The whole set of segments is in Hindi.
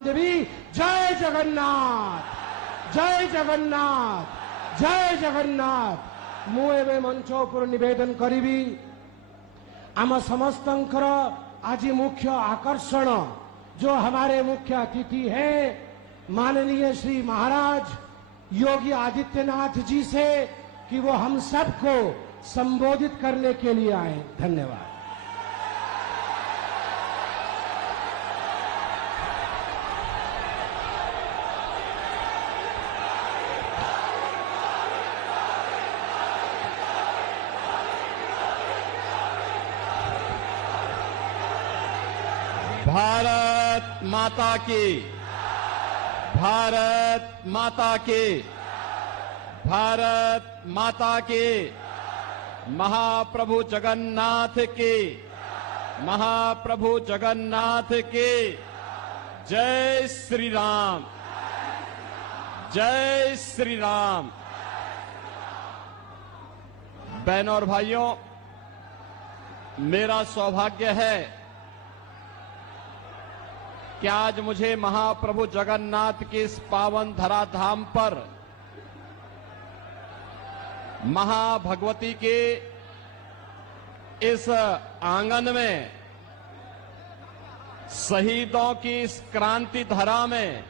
देवी जय जगन्नाथ जय जगन्नाथ जय जगन्नाथ। मु एवं मंच उपर निवेदन करी आम समस्तंकर आज मुख्य आकर्षण जो हमारे मुख्य अतिथि है माननीय श्री महाराज योगी आदित्यनाथ जी से कि वो हम सबको संबोधित करने के लिए आए। धन्यवाद। भारत माता की, भारत माता की, भारत माता की, महाप्रभु जगन्नाथ की, महाप्रभु जगन्नाथ की। जय श्री राम, जय श्री राम। बहनों और भाइयों, मेरा सौभाग्य है कि आज मुझे महाप्रभु जगन्नाथ के इस पावन धराधाम पर महाभगवती के इस आंगन में शहीदों की इस क्रांति धरा में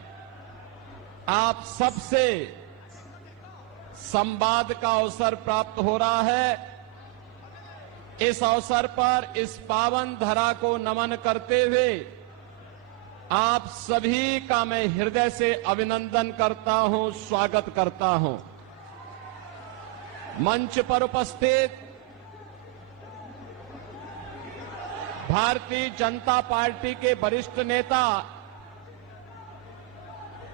आप सबसे संवाद का अवसर प्राप्त हो रहा है। इस अवसर पर इस पावन धरा को नमन करते हुए आप सभी का मैं हृदय से अभिनंदन करता हूं, स्वागत करता हूं। मंच पर उपस्थित भारतीय जनता पार्टी के वरिष्ठ नेता,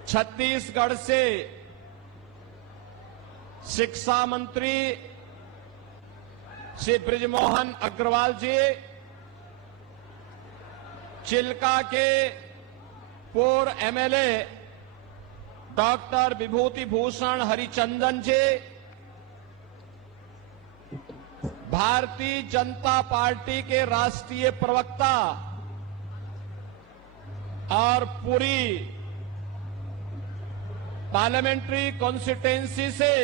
छत्तीसगढ़ से शिक्षा मंत्री श्री बृजमोहन अग्रवाल जी, चिल्का के पूर्व एमएलए डॉक्टर विभूति भूषण हरिचंदन जी, भारतीय जनता पार्टी के राष्ट्रीय प्रवक्ता और पूरी पार्लियामेंट्री कॉन्स्टिट्यूएंसी से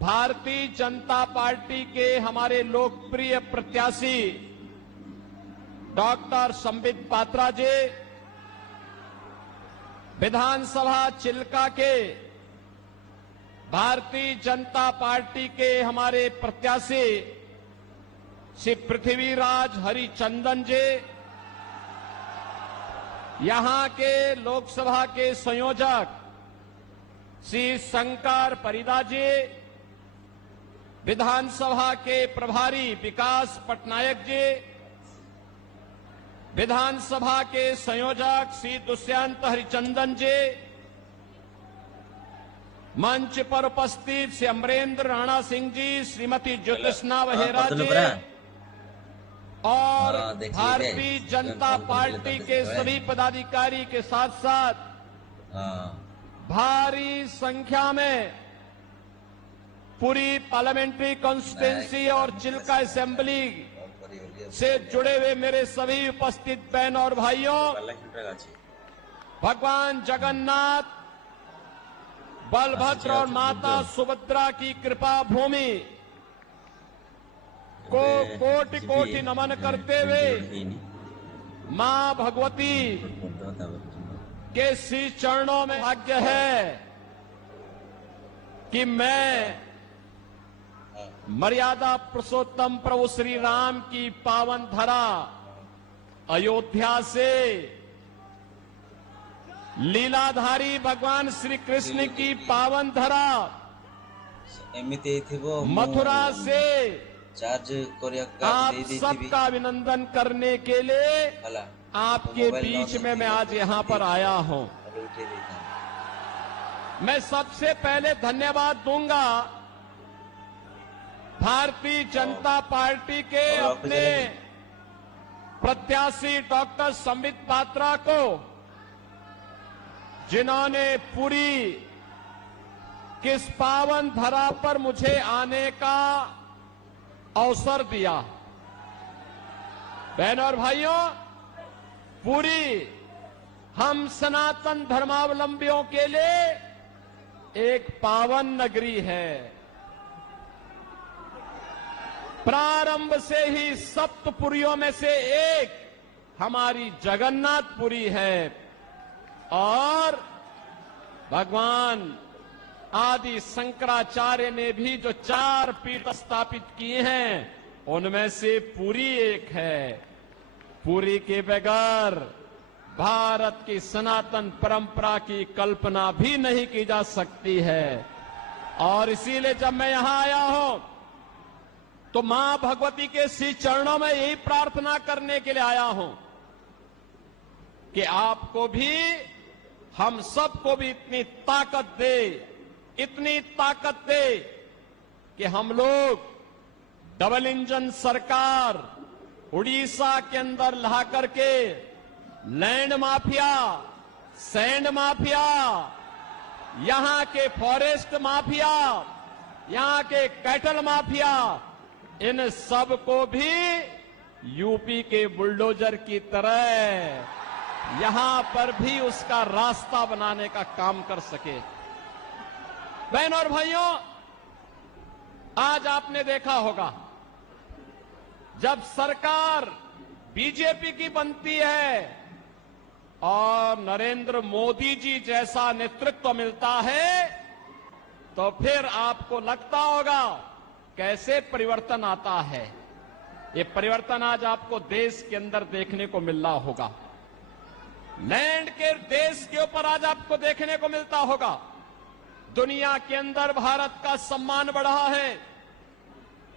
भारतीय जनता पार्टी के हमारे लोकप्रिय प्रत्याशी डॉक्टर संबित पात्रा जी, विधानसभा चिल्का के भारतीय जनता पार्टी के हमारे प्रत्याशी श्री पृथ्वीराज हरिचंदन जी, यहां के लोकसभा के संयोजक श्री शंकर परिदा जी, विधानसभा के प्रभारी विकास पटनायक जी, विधानसभा के संयोजक श्री दुष्यंत हरिचंदन जी, मंच पर उपस्थित श्री अमरेंद्र राणा सिंह जी, श्रीमती ज्योतिष्ना वहेरा जी और भारतीय जनता पार्टी के सभी पदाधिकारी के साथ साथ भारी संख्या में पूरी पार्लियामेंट्री कॉन्स्टिट्यूएंसी और चिल्का असेंबली से जुड़े हुए मेरे सभी उपस्थित बहनों और भाइयों, भगवान जगन्नाथ, बलभद्र और माता सुभद्रा की कृपा भूमि को कोटि कोटि नमन करते हुए मां भगवती के श्री चरणों में भाग्य है कि मैं मर्यादा पुरुषोत्तम प्रभु श्री राम की पावन धरा अयोध्या से लीलाधारी भगवान श्री कृष्ण की पावन धरा मथुरा से आप सबका अभिनंदन करने के लिए आपके बीच में मैं आज यहाँ पर आया हूँ। मैं सबसे पहले धन्यवाद दूंगा भारतीय जनता पार्टी के अपने प्रत्याशी डॉक्टर संबित पात्रा को, जिन्होंने पूरी किस पावन धरा पर मुझे आने का अवसर दिया। बहनों और भाइयों, पूरी हम सनातन धर्मावलंबियों के लिए एक पावन नगरी है। प्रारंभ से ही सप्तपुरियों में से एक हमारी जगन्नाथपुरी है और भगवान आदि शंकराचार्य ने भी जो 4 पीठ स्थापित किए हैं उनमें से पुरी एक है। पुरी के बगैर भारत की सनातन परंपरा की कल्पना भी नहीं की जा सकती है। और इसीलिए जब मैं यहां आया हूं तो मां भगवती के श्री चरणों में यही प्रार्थना करने के लिए आया हूं कि आपको भी, हम सबको भी इतनी ताकत दे, इतनी ताकत दे कि हम लोग डबल इंजन सरकार उड़ीसा के अंदर ला करके लैंड माफिया, सैंड माफिया, यहां के फॉरेस्ट माफिया, यहां के कैटल माफिया, इन सब को भी यूपी के बुलडोजर की तरह यहां पर भी उसका रास्ता बनाने का काम कर सके। बहनों और भाइयों, आज आपने देखा होगा जब सरकार बीजेपी की बनती है और नरेंद्र मोदी जी जैसा नेतृत्व मिलता है तो फिर आपको लगता होगा कैसे परिवर्तन आता है। ये परिवर्तन आज आपको देश के अंदर देखने को मिल रहा होगा। लैंड के देश के ऊपर आज आपको देखने को मिलता होगा। दुनिया के अंदर भारत का सम्मान बढ़ा है,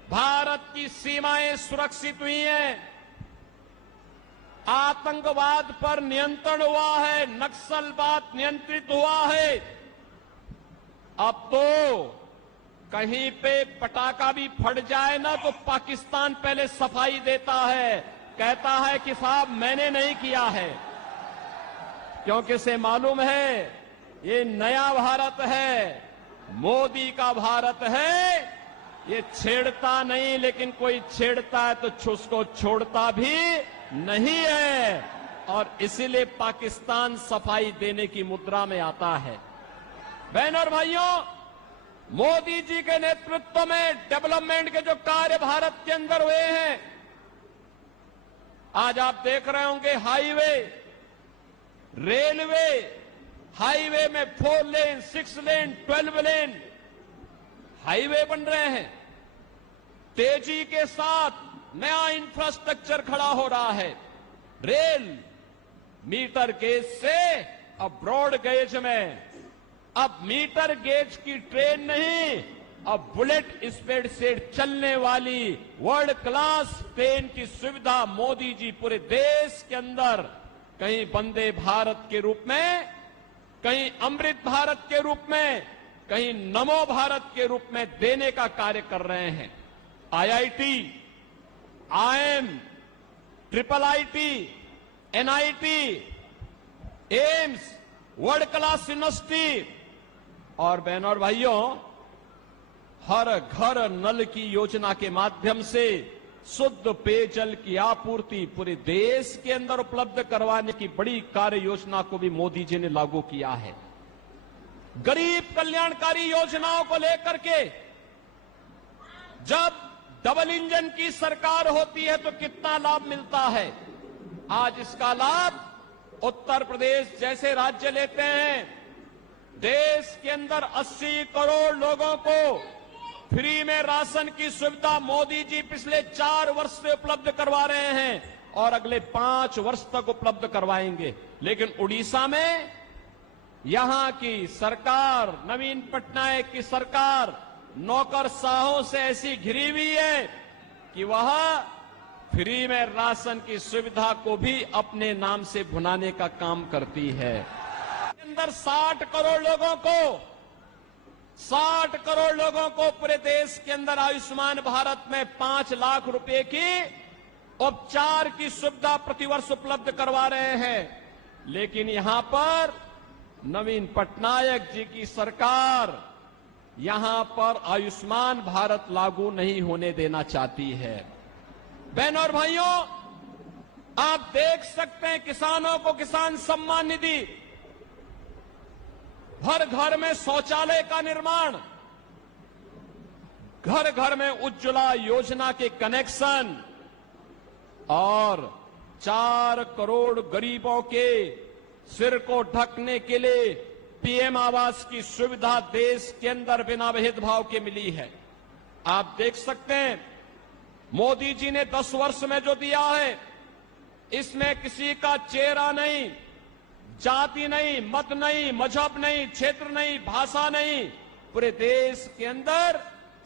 भारत की सीमाएं सुरक्षित हुई हैं, आतंकवाद पर नियंत्रण हुआ है, नक्सलवाद नियंत्रित हुआ है। अब तो कहीं पे पटाखा भी फट जाए ना तो पाकिस्तान पहले सफाई देता है, कहता है कि साहब मैंने नहीं किया है, क्योंकि इसे मालूम है ये नया भारत है, मोदी का भारत है। ये छेड़ता नहीं, लेकिन कोई छेड़ता है तो उसको छोड़ता भी नहीं है और इसीलिए पाकिस्तान सफाई देने की मुद्रा में आता है। बहनों और भाइयों, मोदी जी के नेतृत्व में डेवलपमेंट के जो कार्य भारत के अंदर हुए हैं, आज आप देख रहे होंगे हाईवे, रेलवे, हाईवे में 4 लेन, 6 लेन, 12 लेन हाईवे बन रहे हैं। तेजी के साथ नया इंफ्रास्ट्रक्चर खड़ा हो रहा है। रेल मीटर गेज से अब ब्रॉड गेज में, अब मीटर गेज की ट्रेन नहीं, अब बुलेट स्पीड से चलने वाली वर्ल्ड क्लास ट्रेन की सुविधा मोदी जी पूरे देश के अंदर कहीं वंदे भारत के रूप में, कहीं अमृत भारत के रूप में, कहीं नमो भारत के रूप में देने का कार्य कर रहे हैं। IIT, IIM, triple IT, NIT, AIIMS, world class university और बहनों और भाइयों, हर घर नल की योजना के माध्यम से शुद्ध पेयजल की आपूर्ति पूरे देश के अंदर उपलब्ध करवाने की बड़ी कार्य योजना को भी मोदी जी ने लागू किया है। गरीब कल्याणकारी योजनाओं को लेकर के जब डबल इंजन की सरकार होती है तो कितना लाभ मिलता है। आज इसका लाभ उत्तर प्रदेश जैसे राज्य लेते हैं। देश के अंदर 80 करोड़ लोगों को फ्री में राशन की सुविधा मोदी जी पिछले 4 वर्ष से उपलब्ध करवा रहे हैं और अगले 5 वर्ष तक उपलब्ध करवाएंगे। लेकिन उड़ीसा में यहां की सरकार, नवीन पटनायक की सरकार, नौकरशाहों से ऐसी घिरी हुई है कि वह फ्री में राशन की सुविधा को भी अपने नाम से भुनाने का काम करती है। अंदर 60 करोड़ लोगों को पूरे देश के अंदर आयुष्मान भारत में 5 लाख रुपए की उपचार की सुविधा प्रतिवर्ष उपलब्ध करवा रहे हैं। लेकिन यहां पर नवीन पटनायक जी की सरकार यहां पर आयुष्मान भारत लागू नहीं होने देना चाहती है। बहनों और भाइयों, आप देख सकते हैं किसानों को किसान सम्मान निधि, हर घर में शौचालय का निर्माण, घर घर में उज्ज्वला योजना के कनेक्शन और 4 करोड़ गरीबों के सिर को ढकने के लिए पीएम आवास की सुविधा देश के अंदर बिना भेदभाव के मिली है। आप देख सकते हैं मोदी जी ने 10 वर्ष में जो दिया है, इसमें किसी का चेहरा नहीं, जाति नहीं, मत नहीं, मजहब नहीं, क्षेत्र नहीं, भाषा नहीं, पूरे देश के अंदर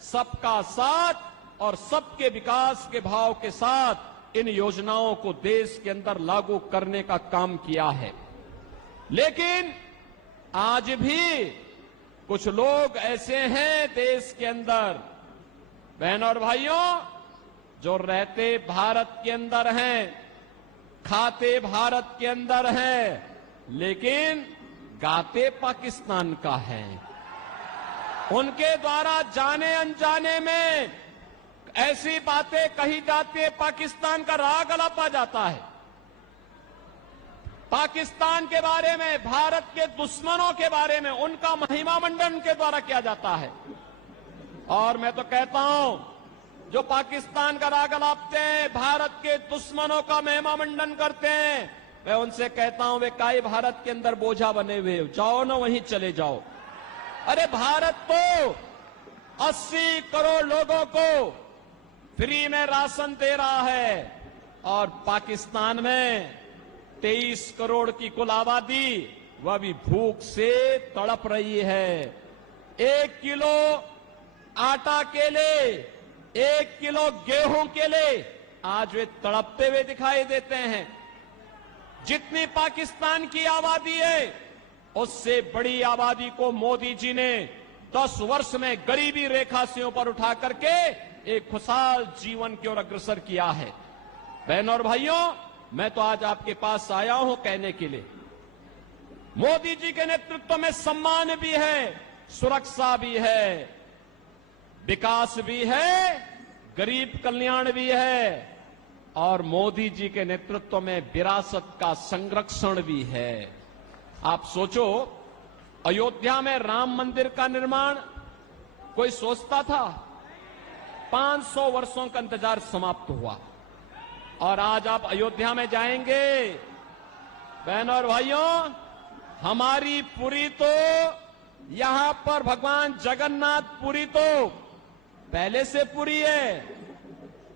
सबका साथ और सबके विकास के भाव के साथ इन योजनाओं को देश के अंदर लागू करने का काम किया है। लेकिन आज भी कुछ लोग ऐसे हैं देश के अंदर, बहनों और भाइयों, जो रहते भारत के अंदर हैं, खाते भारत के अंदर हैं, लेकिन गाते पाकिस्तान का है। उनके द्वारा जाने अनजाने में ऐसी बातें कही जाती है, पाकिस्तान का राग अलापा जाता है। पाकिस्तान के बारे में, भारत के दुश्मनों के बारे में उनका महिमा मंडन के द्वारा किया जाता है। और मैं तो कहता हूं, जो पाकिस्तान का राग अलापते हैं, भारत के दुश्मनों का महिमा मंडन करते हैं, मैं उनसे कहता हूं वे काहे भारत के अंदर बोझा बने हुए, जाओ ना वहीं चले जाओ। अरे भारत तो 80 करोड़ लोगों को फ्री में राशन दे रहा है और पाकिस्तान में 23 करोड़ की कुल आबादी वह भी भूख से तड़प रही है। 1 किलो आटा के लिए, 1 किलो गेहूं के लिए आज वे तड़पते हुए दिखाई देते हैं। जितनी पाकिस्तान की आबादी है, उससे बड़ी आबादी को मोदी जी ने 10 वर्ष में गरीबी रेखा से ऊपर उठा करके एक खुशहाल जीवन की ओर अग्रसर किया है। बहनों और भाइयों, मैं तो आज आपके पास आया हूं कहने के लिए, मोदी जी के नेतृत्व में सम्मान भी है, सुरक्षा भी है, विकास भी है, गरीब कल्याण भी है और मोदी जी के नेतृत्व में विरासत का संरक्षण भी है। आप सोचो, अयोध्या में राम मंदिर का निर्माण कोई सोचता था? 500 वर्षों का इंतजार समाप्त हुआ और आज आप अयोध्या में जाएंगे, बहनों और भाइयों, हमारी पुरी तो यहां पर भगवान जगन्नाथ पुरी तो पहले से पुरी है।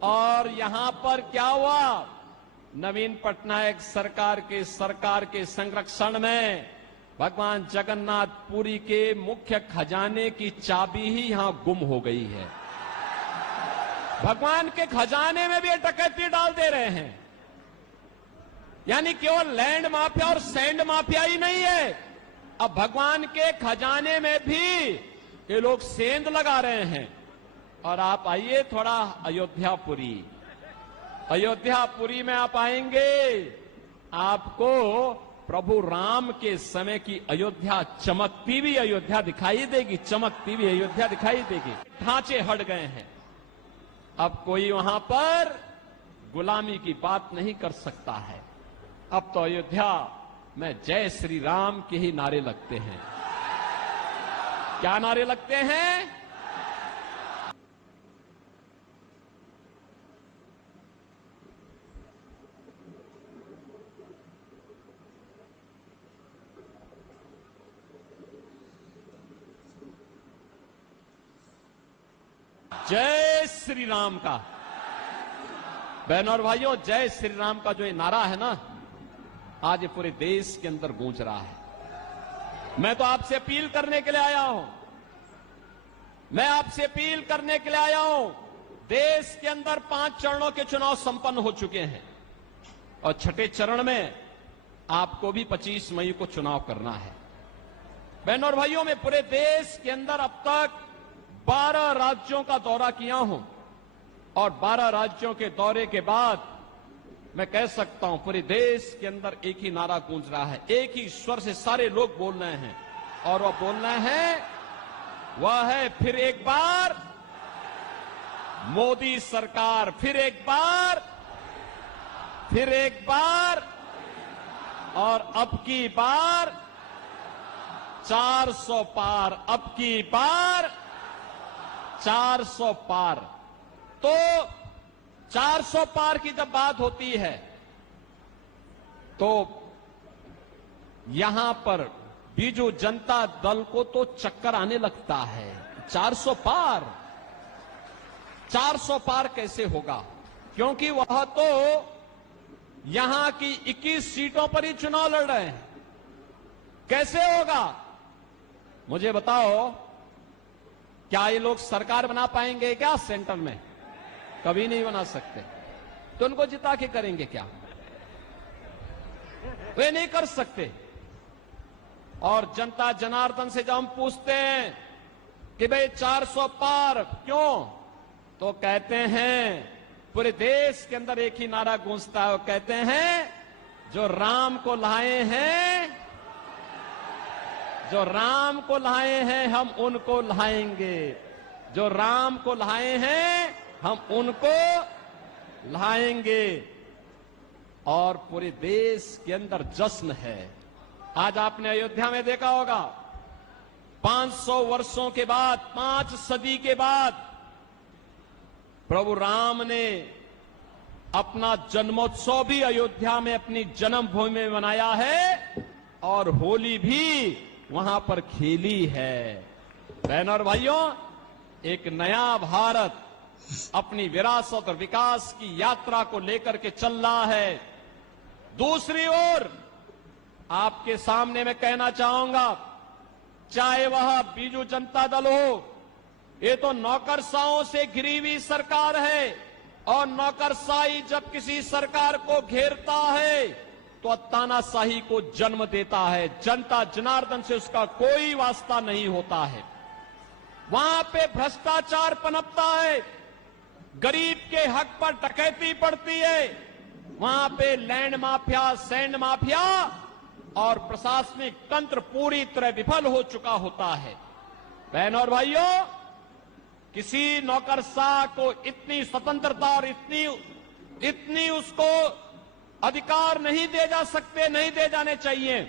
और यहां पर क्या हुआ, नवीन पटनायक सरकार के संरक्षण में भगवान जगन्नाथ पुरी के मुख्य खजाने की चाबी ही यहां गुम हो गई है। भगवान के खजाने में भी ये डकैती डाल दे रहे हैं। यानी केवल लैंड माफिया और सैंड माफिया ही नहीं है, अब भगवान के खजाने में भी ये लोग सेंध लगा रहे हैं। और आप आइए थोड़ा अयोध्यापुरी, अयोध्यापुरी में आप आएंगे, आपको प्रभु राम के समय की अयोध्या, चमकती हुई अयोध्या दिखाई देगी, चमकती हुई अयोध्या दिखाई देगी। ढांचे हट गए हैं, अब कोई वहां पर गुलामी की बात नहीं कर सकता है। अब तो अयोध्या में जय श्री राम के ही नारे लगते हैं। क्या नारे लगते हैं? जय श्री राम का। बहनों और भाइयों, जय श्री राम का जो ये नारा है ना, आज ये पूरे देश के अंदर गूंज रहा है। मैं तो आपसे अपील करने के लिए आया हूं, मैं आपसे अपील करने के लिए आया हूं। देश के अंदर 5 चरणों के चुनाव संपन्न हो चुके हैं और छठे चरण में आपको भी 25 मई को चुनाव करना है। बहनों और भाइयों, मैं पूरे देश के अंदर अब तक 12 राज्यों का दौरा किया हूं और 12 राज्यों के दौरे के बाद मैं कह सकता हूं पूरे देश के अंदर एक ही नारा गूंज रहा है, एक ही स्वर से सारे लोग बोल रहे हैं और वह बोलना है, वह है फिर एक बार मोदी सरकार, फिर एक बार फिर एक बार और अब की बार 400 पार, अब की बार 400 पार। तो 400 पार की जब बात होती है तो यहां पर बीजू जनता दल को तो चक्कर आने लगता है। 400 पार, 400 पार कैसे होगा? क्योंकि वह तो यहां की 21 सीटों पर ही चुनाव लड़ रहे हैं। कैसे होगा? मुझे बताओ, क्या ये लोग सरकार बना पाएंगे क्या सेंटर में? कभी नहीं बना सकते। तो उनको जिता के करेंगे क्या? वे नहीं कर सकते। और जनता जनार्दन से जब हम पूछते हैं कि भाई 400 पार क्यों, तो कहते हैं, पूरे देश के अंदर एक ही नारा गूंजता है, वो कहते हैं जो राम को लाए हैं, जो राम को लाए हैं हम उनको लाएंगे, जो राम को लाए हैं हम उनको लाएंगे। और पूरे देश के अंदर जश्न है। आज आपने अयोध्या में देखा होगा, 500 वर्षों के बाद, 5 सदी के बाद प्रभु राम ने अपना जन्मोत्सव भी अयोध्या में अपनी जन्मभूमि में मनाया है और होली भी वहां पर खेली है। बहनों और भाइयों, एक नया भारत अपनी विरासत और विकास की यात्रा को लेकर के चल रहा है। दूसरी ओर आपके सामने मैं कहना चाहूंगा, चाहे वह बीजू जनता दल हो, ये तो नौकरशाहों से घिरी हुई सरकार है। और नौकरशाही जब किसी सरकार को घेरता है तो तानाशाही को जन्म देता है। जनता जनार्दन से उसका कोई वास्ता नहीं होता है। वहां पे भ्रष्टाचार पनपता है, गरीब के हक पर डकैती पड़ती है, वहां पे लैंड माफिया, सैंड माफिया और प्रशासनिक तंत्र पूरी तरह विफल हो चुका होता है। बहनों और भाइयों, किसी नौकरशाह को इतनी स्वतंत्रता और इतनी उसको अधिकार नहीं दे जा सकते, नहीं दे जाने चाहिए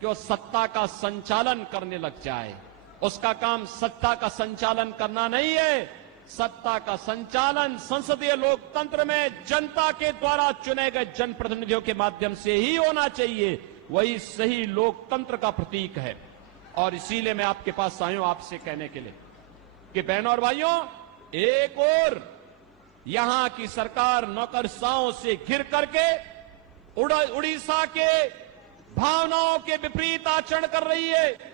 कि वो सत्ता का संचालन करने लग जाए। उसका काम सत्ता का संचालन करना नहीं है। सत्ता का संचालन संसदीय लोकतंत्र में जनता के द्वारा चुने गए जनप्रतिनिधियों के माध्यम से ही होना चाहिए। वही सही लोकतंत्र का प्रतीक है। और इसीलिए मैं आपके पास आया हूं आपसे कहने के लिए कि बहनों और भाइयों, एक और यहां की सरकार नौकरशाहों से घिर करके उड़ीसा के भावनाओं के विपरीत आचरण कर रही है।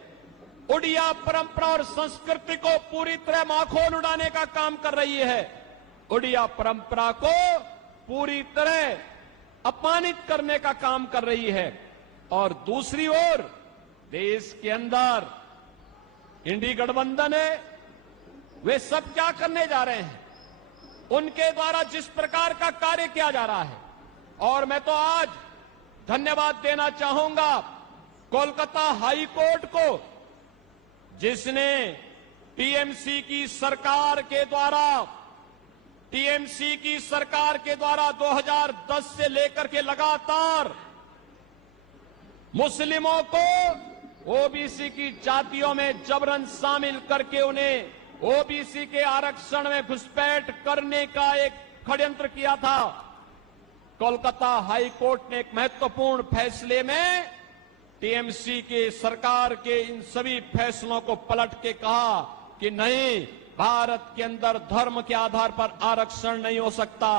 उड़िया परंपरा और संस्कृति को पूरी तरह माखोल उड़ाने का काम कर रही है। उड़िया परंपरा को पूरी तरह अपमानित करने का काम कर रही है। और दूसरी ओर देश के अंदर इंडी गठबंधन है, वे सब क्या करने जा रहे हैं? उनके द्वारा जिस प्रकार का कार्य किया जा रहा है, और मैं तो आज धन्यवाद देना चाहूंगा कोलकाता हाई कोर्ट को, जिसने टीएमसी की सरकार के द्वारा 2010 से लेकर के लगातार मुस्लिमों को ओबीसी की जातियों में जबरन शामिल करके उन्हें ओबीसी के आरक्षण में घुसपैठ करने का एक षड्यंत्र किया था। कोलकाता हाई कोर्ट ने एक महत्वपूर्ण फैसले में टीएमसी के सरकार के इन सभी फैसलों को पलट के कहा कि नहीं, भारत के अंदर धर्म के आधार पर आरक्षण नहीं हो सकता।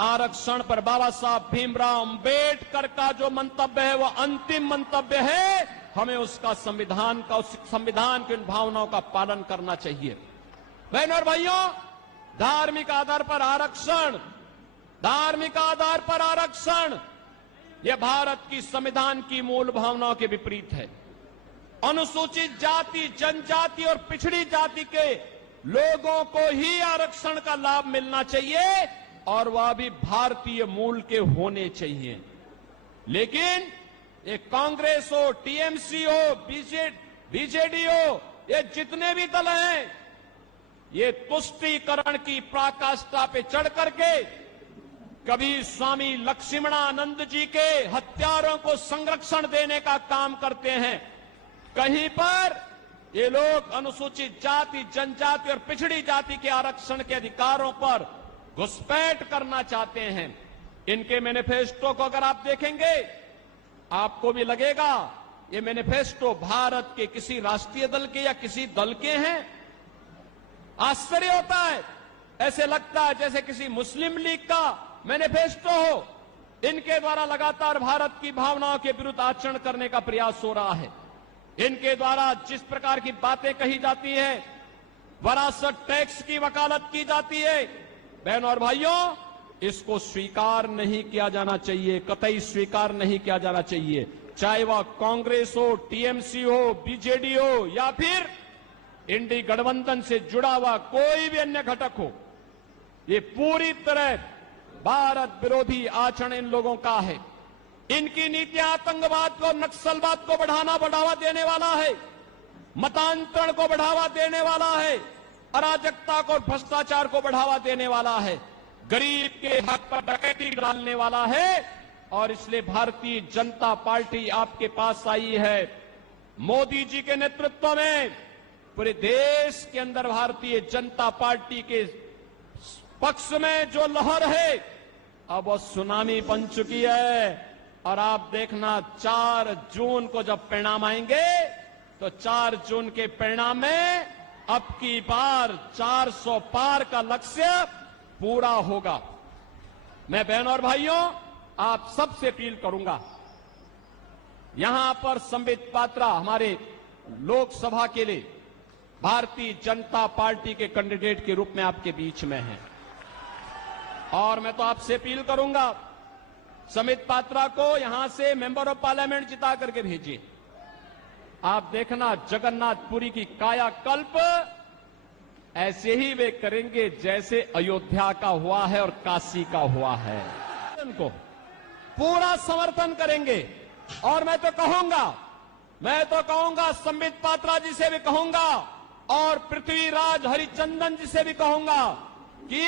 आरक्षण पर बाबा साहब भीमराव अंबेडकर का जो मंतव्य है वह अंतिम मंतव्य है। हमें उसका संविधान की उन भावनाओं का पालन करना चाहिए। बहनों और भाइयों, धार्मिक आधार पर आरक्षण यह भारत की संविधान की मूल भावनाओं के विपरीत है। अनुसूचित जाति, जनजाति और पिछड़ी जाति के लोगों को ही आरक्षण का लाभ मिलना चाहिए और वह भी भारतीय मूल के होने चाहिए। लेकिन ये कांग्रेस हो, टीएमसी हो, बीजेडी हो, ये जितने भी दल हैं, ये तुष्टीकरण की पराकाष्ठा पे चढ़ करके कभी स्वामी लक्ष्मणानंद जी के हत्यारों को संरक्षण देने का काम करते हैं, कहीं पर ये लोग अनुसूचित जाति, जनजाति और पिछड़ी जाति के आरक्षण के अधिकारों पर घुसपैठ करना चाहते हैं। इनके मैनिफेस्टो को अगर आप देखेंगे आपको भी लगेगा ये मैनिफेस्टो भारत के किसी राष्ट्रीय दल के या किसी दल के हैं। आश्चर्य होता है, ऐसे लगता है जैसे किसी मुस्लिम लीग का मैनिफेस्टो हो। इनके द्वारा लगातार भारत की भावनाओं के विरुद्ध आचरण करने का प्रयास हो रहा है। इनके द्वारा जिस प्रकार की बातें कही जाती है, विरासत टैक्स की वकालत की जाती है, बहनों और भाइयों, इसको स्वीकार नहीं किया जाना चाहिए, कतई स्वीकार नहीं किया जाना चाहिए। चाहे वह कांग्रेस हो, टीएमसी हो, बीजेडी हो या फिर इंडी गठबंधन से जुड़ा हुआ कोई भी अन्य घटक हो, ये पूरी तरह भारत विरोधी आचरण इन लोगों का है। इनकी नीतियां आतंकवाद को, नक्सलवाद को बढ़ावा देने वाला है, मतांतरण को बढ़ावा देने वाला है, अराजकता को, भ्रष्टाचार को बढ़ावा देने वाला है, गरीब के हक पर डकैती डालने वाला है। और इसलिए भारतीय जनता पार्टी आपके पास आई है। मोदी जी के नेतृत्व में पूरे देश के अंदर भारतीय जनता पार्टी के पक्ष में जो लहर है अब वो सुनामी बन चुकी है। और आप देखना 4 जून को जब परिणाम आएंगे तो 4 जून के परिणाम में अब की बार 400 पार का लक्ष्य पूरा होगा। मैं बहनों और भाइयों आप सबसे अपील करूंगा, यहां पर संबित पात्रा हमारे लोकसभा के लिए भारतीय जनता पार्टी के कैंडिडेट के रूप में आपके बीच में हैं और मैं तो आपसे अपील करूंगा संबित पात्रा को यहां से मेंबर ऑफ पार्लियामेंट जिता करके भेजिए। आप देखना जगन्नाथपुरी की कायाकल्प ऐसे ही वे करेंगे जैसे अयोध्या का हुआ है और काशी का हुआ है। उनको पूरा समर्थन करेंगे। और मैं तो कहूंगा संबित पात्रा जी से भी कहूंगा और पृथ्वीराज हरिचंदन जी से भी कहूंगा कि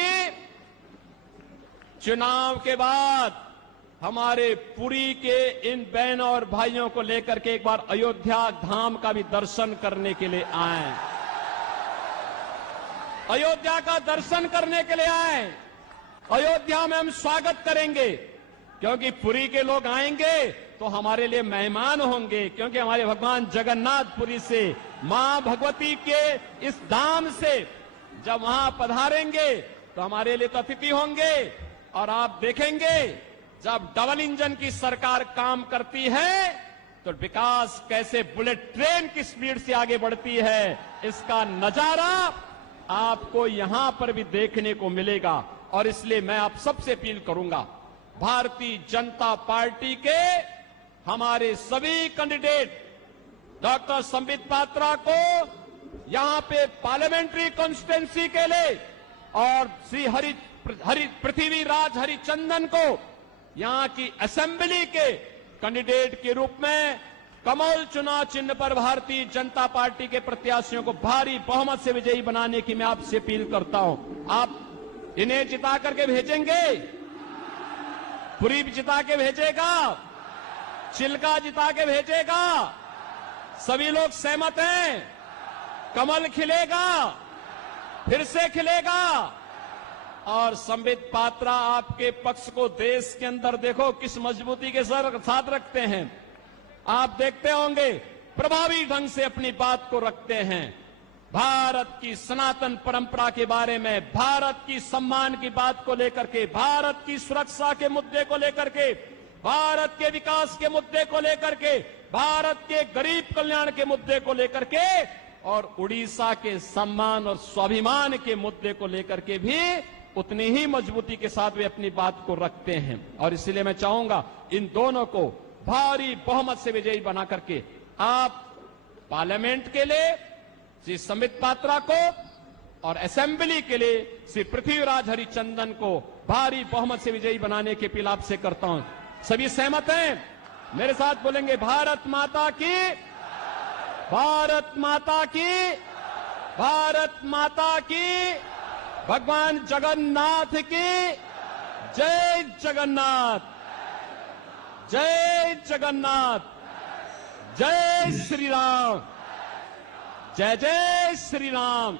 चुनाव के बाद हमारे पुरी के इन बहनों और भाइयों को लेकर के एक बार अयोध्या धाम का भी दर्शन करने के लिए आए, अयोध्या का दर्शन करने के लिए आए। अयोध्या में हम स्वागत करेंगे क्योंकि पुरी के लोग आएंगे तो हमारे लिए मेहमान होंगे, क्योंकि हमारे भगवान जगन्नाथपुरी से, मां भगवती के इस धाम से जब वहां पधारेंगे तो हमारे लिए तो अतिथि होंगे। और आप देखेंगे जब डबल इंजन की सरकार काम करती है तो विकास कैसे बुलेट ट्रेन की स्पीड से आगे बढ़ती है, इसका नजारा आपको यहां पर भी देखने को मिलेगा। और इसलिए मैं आप सबसे अपील करूंगा, भारतीय जनता पार्टी के हमारे सभी कैंडिडेट डॉक्टर संबित पात्रा को यहां पे पार्लियामेंट्री कॉन्स्टिट्यूंसी के लिए और श्री पृथ्वीराज हरिचंदन को यहां की असेंबली के कैंडिडेट के रूप में कमल चुनाव चिन्ह पर भारतीय जनता पार्टी के प्रत्याशियों को भारी बहुमत से विजयी बनाने की मैं आपसे अपील करता हूं। आप इन्हें जिता करके भेजेंगे, पुरी जिता के भेजेगा, चिल्का जिता के भेजेगा, सभी लोग सहमत हैं, कमल खिलेगा, फिर से खिलेगा। और संबित पात्रा आपके पक्ष को देश के अंदर देखो किस मजबूती के साथ रखते हैं। आप देखते होंगे प्रभावी ढंग से अपनी बात को रखते हैं। भारत की सनातन परंपरा के बारे में, भारत की सम्मान की बात को लेकर के, भारत की सुरक्षा के मुद्दे को लेकर के, भारत के विकास के मुद्दे को लेकर के, भारत के गरीब कल्याण के मुद्दे को लेकर के और उड़ीसा के सम्मान और स्वाभिमान के मुद्दे को लेकर के भी उतनी ही मजबूती के साथ वे अपनी बात को रखते हैं। और इसलिए मैं चाहूंगा इन दोनों को भारी बहुमत से विजयी बना करके आप पार्लियामेंट के लिए श्री संबित पात्रा को और असेंबली के लिए श्री पृथ्वीराज हरिचंदन को भारी बहुमत से विजयी बनाने की अपील आपसे करता हूं। सभी सहमत हैं? मेरे साथ बोलेंगे भारत माता की, भारत माता की, भारत माता की, भगवान जगन्नाथ की, जय जगन्नाथ, जय जगन्नाथ, जय श्री राम, जय जय श्री राम।